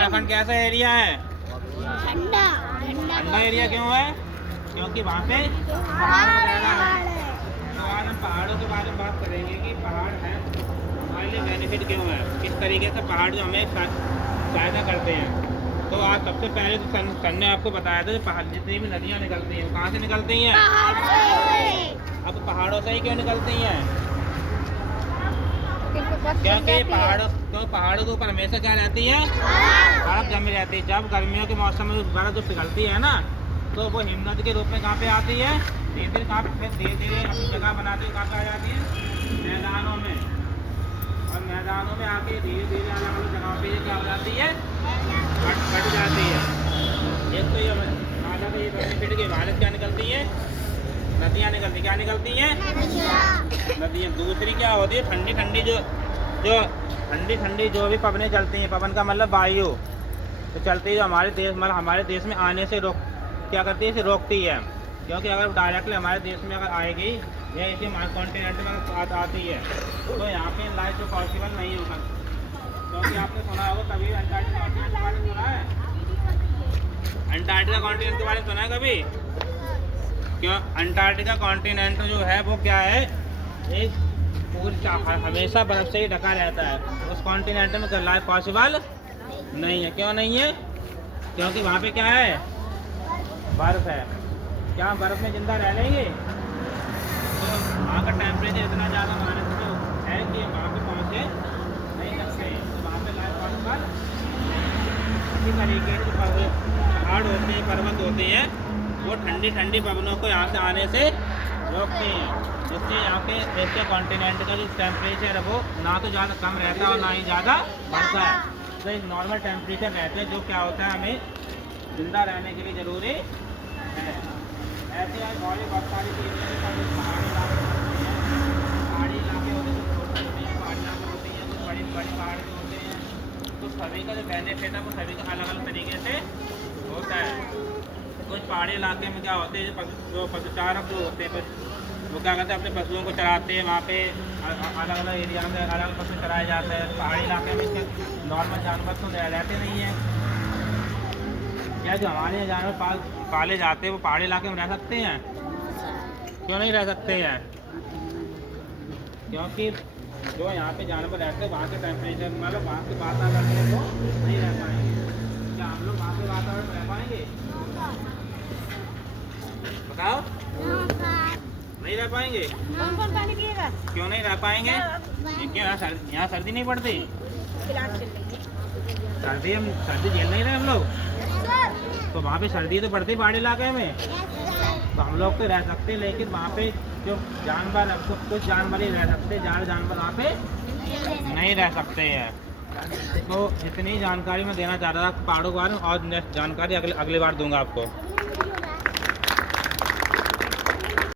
उत्तराखंड कैसा एरिया है? ठंडा ठंडा एरिया क्यों है? क्योंकि वहाँ पे पहाड़ वगैरह है। तो आज हम पहाड़ों के बारे में बात करेंगे कि पहाड़ है हमारे लिए बेनिफिट क्यों है, किस तरीके से पहाड़ जो हमें सहायता करते हैं। तो आज सबसे पहले तो सन ने आपको बताया था पहाड़ जितनी भी नदियाँ निकलती हैं कहाँ से निकलती हैं? अब पहाड़ों से ही क्यों निकलती हैं? क्योंकि पहाड़ों के ऊपर हमेशा क्या रहती है? बर्फ जमी रहती है। जब गर्मियों के मौसम में बर्फ जो पिघलती है ना, तो वो हिमनद के रूप में कहाँ पे आती है? धीरे धीरे अपनी जगह बनाते हुए कहाँ पे आ जाती है? मैदानों में। और मैदानों में आके धीरे धीरे अलग अलग जगहों पे ये क्या हो जाती है? कट जाती है। एक तो ये माता का ये बेनिफिट की भारत क्या निकलती है? नदियाँ निकलती, क्या निकलती हैं? नदियाँ। दूसरी क्या होती है? ठंडी ठंडी जो ठंडी जो भी पवनें चलती हैं, पवन का मतलब वायु तो चलती है, जो हमारे देश में आने से क्या करती है? इसे रोकती है। क्योंकि अगर डायरेक्टली हमारे देश में अगर आएगी या इसी कॉन्टिनेंट में आती है तो यहाँ पे लाइफ जो पॉसिबल नहीं होगा। क्योंकि आपने सुना होगा कभी अंटार्कटिका कॉन्टिनेंट के बारे में सुना है? अंटार्कटिका कॉन्टिनेंट के बारे में सुना है कभी? क्यों? अंटार्कटिका कॉन्टिनेंट जो है वो क्या है? एक पूरी हमेशा बर्फ से ही ढका रहता है। उस कॉन्टिनेंट में लाइफ पॉसिबल नहीं है। क्यों नहीं है? क्योंकि वहाँ पे क्या है? बर्फ है। क्या बर्फ में जिंदा रह लेंगे? तो वहाँ का टेम्परेचर इतना ज़्यादा माइनस में है कि वहाँ पे पहुँचे नहीं सकते। तो वहाँ पे लाइफ पॉसिबल इसी तरीके से पहाड़ होते हैं, पर्वत होते हैं, वो ठंडी ठंडी पवनों को यहाँ से आने से रोकते हैं, जिससे यहाँ पे एशिया कॉन्टिनेंट का जो टेम्परेचर है वो ना तो ज़्यादा कम रहता है और ना ही ज़्यादा बढ़ता है। तो एक नॉर्मल टेम्परेचर रहता है, जो क्या होता है हमें जिंदा रहने के लिए ज़रूरी है। ऐसे और भी बहुत सारी चीज़ें पहाड़ी इलाके होते हैं, कुछ छोटे होते हैं, पहाड़ी इलाके होते हैं, कुछ बड़ी बड़ी पहाड़ होते हैं। तो सभी का जो बेनिफिट है वो सभी का अलग अलग तरीके से होता है। कुछ पहाड़ी इलाके में क्या होते हैं, जो पशुचारक जो होते हैं वो क्या करते हैं? अपने पशुओं को चराते हैं। वहाँ पे अलग अलग एरिया में अलग अलग पशु चराए जाते हैं। पहाड़ी इलाके में नॉर्मल जानवर तो रहते नहीं हैं। क्या जो हमारे यहाँ जानवर पाले जाते हैं वो पहाड़ी इलाके में रह सकते हैं? क्यों नहीं रह सकते हैं? क्योंकि जो यहाँ पे जानवर रहते हैं वहाँ के टेम्परेचर मतलब वहाँ के वातावरण में वो नहीं रह पाएंगे। क्या हम लोग वहाँ के वातावरण में रह पाएंगे? बताओ, नहीं रह पाएंगे। कौन पानी पिएगा? क्यों नहीं रह पाएंगे? क्यों? यहाँ सर्दी नहीं पड़ती? सर्दी झेल नहीं रहे हम लोग। तो वहाँ पे सर्दी तो पड़ती पहाड़ी इलाके में, तो हम लोग तो रह सकते हैं। लेकिन वहाँ पे जो जानवर कुछ जानवर ही रह सकते, ज़्यादा जानवर वहाँ पे नहीं रह सकते हैं। तो इतनी जानकारी मैं देना चाह रहा था पहाड़ों के बारे में, और नेक्स्ट जानकारी अगली बार दूंगा आपको।